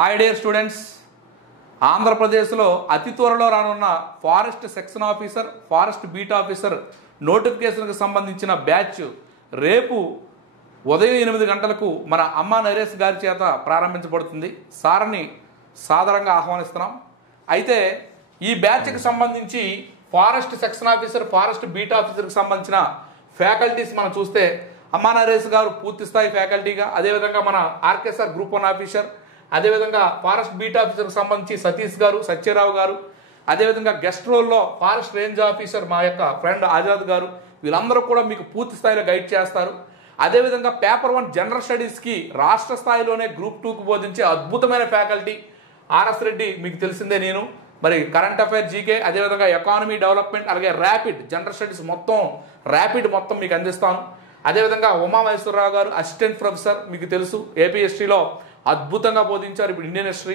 Hi dear students, ఆంధ్రప్రదేశ్లో అతి త్వరలో రానున్న forest section officer, forest beat officer నోటిఫికేషన్కి సంబంధించిన బ్యాచ్ రేపు ఉదయం 8 గంటలకు మన అమ్మా నరేష్ గారి చేత ప్రారంభించబడుతుంది. సార్ని సాదరంగా ఆహ్వానిస్తున్నాం. అయితే ఈ బ్యాచ్కి సంబంధించి forest section officer, forest beat ఆఫీసర్కి సంబంధించిన ఫ్యాకల్టీస్ మనం చూస్తే అమ్మా నరేష్ గారు పూర్తి స్థాయి ఫ్యాకల్టీగా, అదేవిధంగా మన ఆర్కేఎస్ఆర్ గ్రూప్ 1 ఆఫీసర్, అదేవిధంగా ఫారెస్ట్ బీట్ ఆఫీసర్కి సంబంధించి సతీష్ గారు, సత్యరావు గారు, అదేవిధంగా గెస్ట్ రోల్లో ఫారెస్ట్ రేంజ్ ఆఫీసర్ మా యొక్క ఫ్రెండ్ ఆజాద్ గారు, వీళ్ళందరూ కూడా మీకు పూర్తి స్థాయిలో గైడ్ చేస్తారు. అదేవిధంగా పేపర్ 1 జనరల్ స్టడీస్కి రాష్ట్ర స్థాయిలోనే గ్రూప్ 2కు బోధించే అద్భుతమైన ఫ్యాకల్టీ ఆర్ఎస్ రెడ్డి, మీకు తెలిసిందే. నేను మరి కరెంట్ అఫైర్, జీకే, అదేవిధంగా ఎకానమీ డెవలప్మెంట్, అలాగే ర్యాపిడ్ జనరల్ స్టడీస్ మొత్తం మీకు అందిస్తాను. అదేవిధంగా ఉమామహేశ్వరరావు గారు అసిస్టెంట్ ప్రొఫెసర్, మీకు తెలుసు, ఏపీ హిస్టరీలో అద్భుతంగా బోధించారు, ఇప్పుడు ఇండియన్ హిస్టరీ.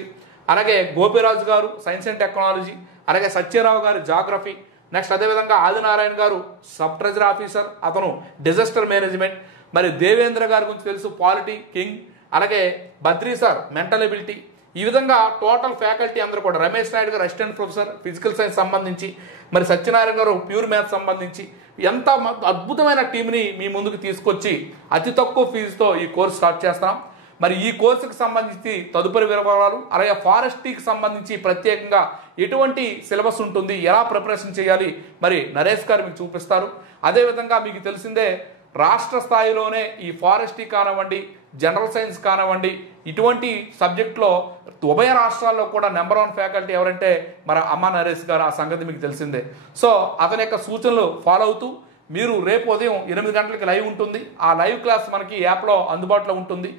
అలాగే గోపిరాజు గారు సైన్స్ అండ్ టెక్నాలజీ, అలాగే సత్యరావు గారు జాగ్రఫీ. నెక్స్ట్ అదేవిధంగా ఆదినారాయణ గారు సబ్ ట్రెజరీ ఆఫీసర్, అతను డిజాస్టర్ మేనేజ్మెంట్. మరి దేవేంద్ర గారి గురించి తెలుసు, పాలిటీ కింగ్. అలాగే బద్రీ సార్ మెంటల్ ఎబిలిటీ. ఈ విధంగా టోటల్ ఫ్యాకల్టీ అందరూ కూడా, రమేష్ నాయుడు గారు అసిస్టెంట్ ప్రొఫెసర్ ఫిజికల్ సైన్స్ సంబంధించి, మరి సత్యనారాయణ గారు ప్యూర్ మ్యాథ్స్ సంబంధించి, ఎంత అద్భుతమైన టీంని మీ ముందుకు తీసుకొచ్చి అతి తక్కువ ఫీజుతో ఈ కోర్సు స్టార్ట్ చేస్తాం. మరి ఈ కోర్సుకు సంబంధించి తదుపరి వివరాలు, అలాగే ఫారెస్ట్కి సంబంధించి ప్రత్యేకంగా ఎటువంటి సిలబస్ ఉంటుంది, ఎలా ప్రిపరేషన్ చేయాలి, మరి నరేష్ గారు మీకు చూపిస్తారు. అదేవిధంగా మీకు తెలిసిందే, రాష్ట్ర స్థాయిలోనే ఈ ఫారెస్ట్రీ కానివ్వండి, జనరల్ సైన్స్ కానివ్వండి, ఇటువంటి సబ్జెక్ట్లో ఉభయ రాష్ట్రాల్లో కూడా నెంబర్ 1 ఫ్యాకల్టీ ఎవరంటే మన అమ్మా నరేష్ గారు. ఆ సంగతి మీకు తెలిసిందే. సో అతని యొక్క సూచనలు ఫాలో అవుతూ మీరు రేపు ఉదయం 8 గంటలకి లైవ్ ఉంటుంది. ఆ లైవ్ క్లాస్ మనకి యాప్లో అందుబాటులో ఉంటుంది.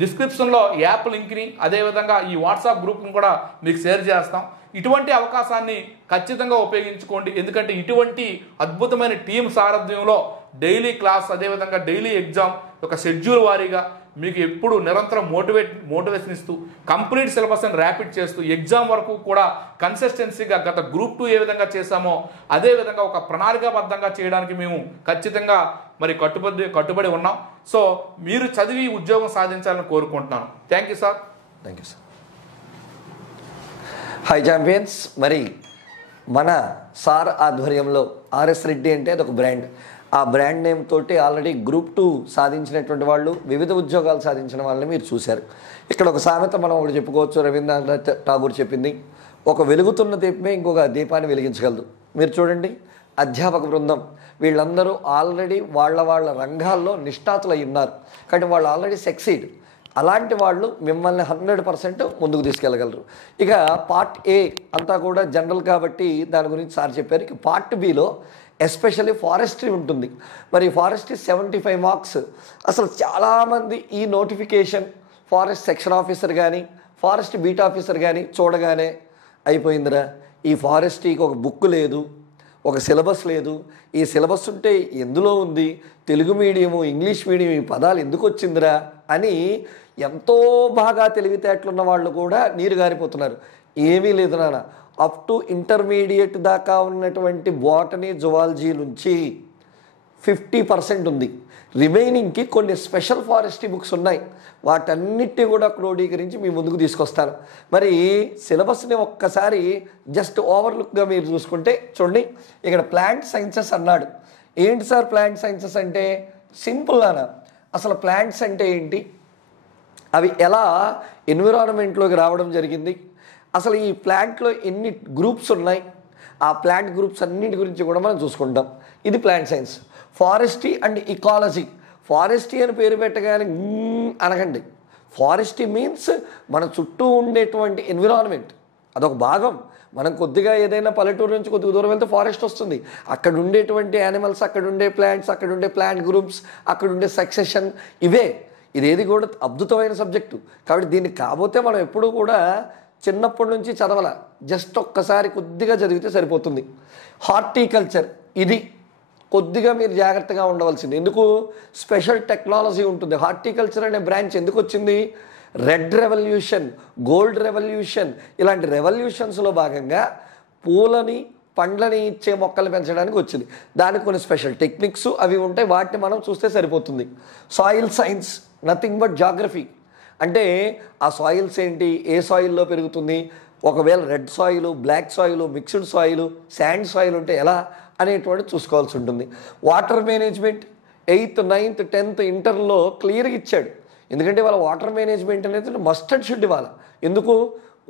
డిస్క్రిప్షన్లో యాప్ లింక్ని, అదేవిధంగా ఈ వాట్సాప్ గ్రూప్ని కూడా మీకు షేర్ చేస్తాం. ఇటువంటి అవకాశాన్ని ఖచ్చితంగా ఉపయోగించుకోండి. ఎందుకంటే ఇటువంటి అద్భుతమైన టీం సారథ్యంలో డైలీ క్లాస్, అదేవిధంగా డైలీ ఎగ్జామ్ ఒక షెడ్యూల్ వారీగా మీకు ఎప్పుడు నిరంతరం మోటివేషన్ ఇస్తూ, కంప్లీట్ సిలబస్ అని ర్యాపిడ్ చేస్తూ, ఎగ్జామ్ వరకు కూడా కన్సిస్టెన్సీగా గత గ్రూప్ 2 ఏ విధంగా చేశామో అదేవిధంగా ఒక ప్రణాళికాబద్ధంగా చేయడానికి మేము ఖచ్చితంగా మరి కట్టుబడి ఉన్నాం. సో మీరు చదివి ఉద్యోగం సాధించాలని కోరుకుంటున్నాను. Thank you sir. Thank you sir. High champions, మరి మన సార్ ఆధ్వర్యంలో ఆర్ఎస్ రెడ్డి అంటే అదొక బ్రాండ్. ఆ బ్రాండ్ నేమ్ తోటి ఆల్రెడీ గ్రూప్ 2 సాధించినటువంటి వాళ్ళు, వివిధ ఉద్యోగాలు సాధించిన వాళ్ళని మీరు చూశారు. ఇక్కడ ఒక సామెత మనం ఒకటి చెప్పుకోవచ్చు, రవీంద్రనాథ్ ఠాగూర్ చెప్పింది, ఒక వెలుగుతున్న దీపమే ఇంకొక దీపాన్ని వెలిగించగలదు. మీరు చూడండి, అధ్యాపక బృందం వీళ్ళందరూ ఆల్రెడీ వాళ్ళ రంగాల్లో నిష్ణాతులై ఉన్నారు. కాబట్టి వాళ్ళు ఆల్రెడీ సక్సీడ్. అలాంటి వాళ్ళు మిమ్మల్ని 100% ముందుకు తీసుకెళ్ళగలరు. ఇక పార్ట్ ఏ అంతా కూడా జనరల్ కాబట్టి దాని గురించి సార్ చెప్పారు. ఇక పార్ట్ బిలో ఎస్పెషల్లీ ఫారెస్ట్రీ ఉంటుంది. మరి ఫారెస్ట్రీ 75 మార్క్స్. అసలు చాలామంది ఈ నోటిఫికేషన్ ఫారెస్ట్ సెక్షన్ ఆఫీసర్ కానీ, ఫారెస్ట్ బీట్ ఆఫీసర్ కానీ చూడగానే అయిపోయిందిరా, ఈ ఫారెస్ట్రీకి ఒక బుక్ లేదు, ఒక సిలబస్ లేదు, ఈ సిలబస్ ఉంటే ఎందులో ఉంది, తెలుగు మీడియము, ఇంగ్లీష్ మీడియం, ఈ పదాలు ఎందుకు వచ్చిందిరా అని ఎంతో బాగా తెలివితేటలున్న వాళ్ళు కూడా నీరు గారిపోతున్నారు. ఏమీ లేదు నాన్న, అప్ టు ఇంటర్మీడియట్ దాకా ఉన్నటువంటి బోటనీ, జువాలజీ నుంచి 50% ఉంది. రిమైనింగ్కి కొన్ని స్పెషల్ ఫారెస్ట్రీ బుక్స్ ఉన్నాయి. వాటన్నిటి కూడా క్రోడీకరించి మీ ముందుకు తీసుకొస్తాను. మరి సిలబస్ని ఒక్కసారి జస్ట్ ఓవర్లుక్గా మీరు చూసుకుంటే చూడండి, ఇక్కడ ప్లాంట్ సైన్సెస్ అన్నాడు. ఏంటి సార్ ప్లాంట్ సైన్సెస్ అంటే? సింపుల్ నాన్న, అసలు ప్లాంట్స్ అంటే ఏంటి, అవి ఎలా ఎన్విరాన్మెంట్లోకి రావడం జరిగింది, అసలు ఈ ప్లాంట్లో ఎన్ని గ్రూప్స్ ఉన్నాయి, ఆ ప్లాంట్ గ్రూప్స్ అన్నింటి గురించి కూడా మనం చూసుకుంటాం. ఇది plant science. Forestry and ecology. Forestry అని పేరు పెట్టగానే అనకండి. ఫారెస్ట్రీ మీన్స్ మన చుట్టూ ఉండేటువంటి ఎన్విరాన్మెంట్, అదొక భాగం. మనం కొద్దిగా ఏదైనా పల్లెటూరు నుంచి కొద్దిగా దూరం వెళ్తే ఫారెస్ట్ వస్తుంది. అక్కడ ఉండేటువంటి యానిమల్స్, అక్కడ ఉండే ప్లాంట్స్, అక్కడ ఉండే ప్లాంట్ గ్రూప్స్, అక్కడ ఉండే సక్సెషన్, ఇవే. ఇదేది కూడా అద్భుతమైన సబ్జెక్టు. కాబట్టి దీన్ని కాకపోతే మనం ఎప్పుడూ కూడా చిన్నప్పటి నుంచి చదవాల, జస్ట్ ఒక్కసారి కొద్దిగా చదివితే సరిపోతుంది. హార్టికల్చర్, ఇది కొద్దిగా మీరు జాగ్రత్తగా ఉండవలసింది. ఎందుకు? స్పెషల్ టెక్నాలజీ ఉంటుంది. హార్టికల్చర్ అనే బ్రాంచ్ ఎందుకు వచ్చింది? రెడ్ రెవల్యూషన్, గోల్డ్ రెవల్యూషన్, ఇలాంటి రెవల్యూషన్స్లో భాగంగా పూలని, పండ్లని ఇచ్చే మొక్కలు పెంచడానికి వచ్చింది. దానికి కొన్ని స్పెషల్ టెక్నిక్స్ అవి ఉంటాయి, వాటిని మనం చూస్తే సరిపోతుంది. Soil science, nothing but geography. అంటే ఆ సాయిల్స్ ఏంటి, ఏ సాయిల్లో పెరుగుతుంది, ఒకవేళ red soil, black soil, mixed soil, sand soil ఉంటే ఎలా అనేటువంటి చూసుకోవాల్సి ఉంటుంది. Water management 8th, 9th, 10th ఇంటర్లో క్లియర్గా ఇచ్చాడు. ఎందుకంటే వాళ్ళ వాటర్ మేనేజ్మెంట్ అనేది మస్ట్ అండ్ షుడ్ ఇవ్వాలి. ఎందుకు,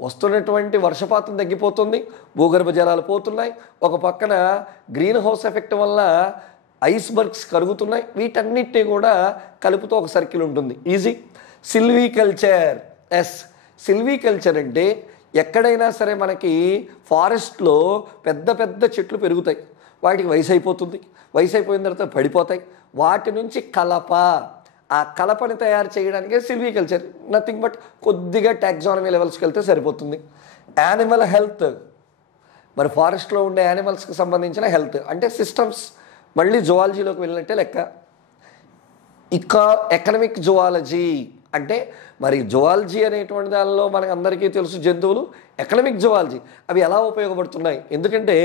వస్తున్నటువంటి వర్షపాతం తగ్గిపోతుంది, భూగర్భ జలాలు పోతున్నాయి, ఒక పక్కన గ్రీన్ హౌస్ ఎఫెక్ట్ వల్ల ఐస్బర్గ్స్ కరుగుతున్నాయి, వీటన్నిటినీ కూడా కలుపుతూ ఒక సర్కిల్ ఉంటుంది. ఈజీ. సిల్వికల్చర్. సిల్వికల్చర్ అంటే ఎక్కడైనా సరే మనకి ఫారెస్ట్లో పెద్ద పెద్ద చెట్లు పెరుగుతాయి, వాటికి వయసు అయిపోతుంది, వయసు అయిపోయిన తర్వాత పడిపోతాయి, వాటి నుంచి కలప, ఆ కలపని తయారు చేయడానికే సిల్వికల్చర్. నథింగ్ బట్ కొద్దిగా టాక్సానమీ లెవెల్స్కి వెళ్తే సరిపోతుంది. యానిమల్ హెల్త్, మరి ఫారెస్ట్లో ఉండే యానిమల్స్కి సంబంధించిన హెల్త్ అంటే సిస్టమ్స్, మళ్ళీ జువాలజీలోకి వెళ్ళినట్టే లెక్క. ఎకనమిక్ జువాలజీ అంటే మరి జువాలజీ అనేటువంటి దానిలో మనకు అందరికీ తెలుసు జంతువులు, ఎకనమిక్ జువాలజీ అవి ఎలా ఉపయోగపడుతున్నాయి. ఎందుకంటే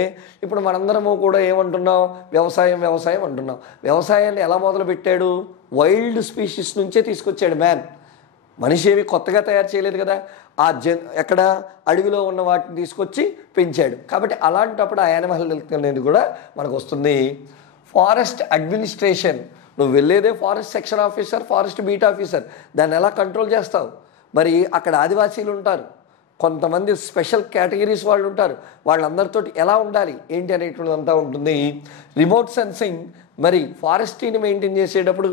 ఇప్పుడు మనందరము కూడా ఏమంటున్నాం, వ్యవసాయం వ్యవసాయం అంటున్నాం. వ్యవసాయాన్ని ఎలా మొదలుపెట్టాడు, వైల్డ్ స్పీషీస్ నుంచే తీసుకొచ్చాడు మ్యాన్. మనిషి ఏవి కొత్తగా తయారు చేయలేదు కదా, ఆ ఎక్కడ అడవిలో ఉన్న వాటిని తీసుకొచ్చి పెంచాడు. కాబట్టి అలాంటప్పుడు ఆ యానిమల్ హెల్త్ అనేది కూడా మనకు వస్తుంది. ఫారెస్ట్ అడ్మినిస్ట్రేషన్, నువ్వు వెళ్ళేదే forest section officer, forest beat officer, దాన్ని ఎలా కంట్రోల్ చేస్తావు. మరి అక్కడ ఆదివాసీలు ఉంటారు, కొంతమంది స్పెషల్ కేటగిరీస్ వాళ్ళు ఉంటారు, వాళ్ళందరితో ఎలా ఉండాలి ఏంటి అనేటువంటిది అంతా ఉంటుంది. రిమోట్ సెన్సింగ్, మరి ఫారెస్ట్రీని మెయింటైన్ చేసేటప్పుడు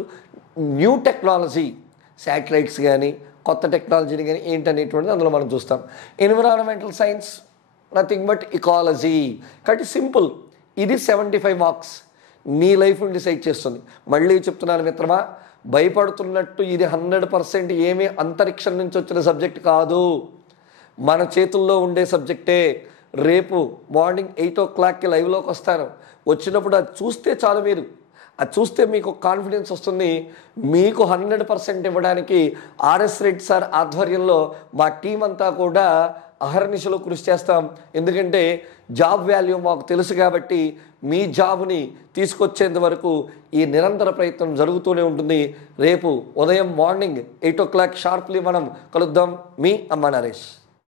న్యూ టెక్నాలజీ, శాటిలైట్స్ కానీ కొత్త టెక్నాలజీని కానీ ఏంటనేటువంటిది అందులో మనం చూస్తాం. Environmental science nothing but ecology. కాబట్టి సింపుల్, ఇది 75 మార్క్స్ నీ లైఫ్ని డిసైడ్ చేస్తుంది. మళ్ళీ చెప్తున్నాను మిత్రమా, భయపడుతున్నట్టు ఇది 100% ఏమీ అంతరిక్షం నుంచి వచ్చిన సబ్జెక్ట్ కాదు, మన చేతుల్లో ఉండే సబ్జెక్టే. రేపు మార్నింగ్ 8 o'clockకి లైవ్లోకి వస్తాను, వచ్చినప్పుడు అది చూస్తే చాలు, మీరు అది చూస్తే మీకు కాన్ఫిడెన్స్ వస్తుంది. మీకు 100% ఇవ్వడానికి ఆర్ఎస్ రెడ్డి సార్ ఆధ్వర్యంలో మా టీం అంతా కూడా అహర్నిశలో కృషి చేస్తాం. ఎందుకంటే జాబ్ వాల్యూ మాకు తెలుసు కాబట్టి మీ జాబ్ని తీసుకొచ్చేంత వరకు ఈ నిరంతర ప్రయత్నం జరుగుతూనే ఉంటుంది. రేపు ఉదయం మార్నింగ్ 8 o'clock షార్ప్లీ మనం కలుద్దాం. మీ అమ్మ నరేష్.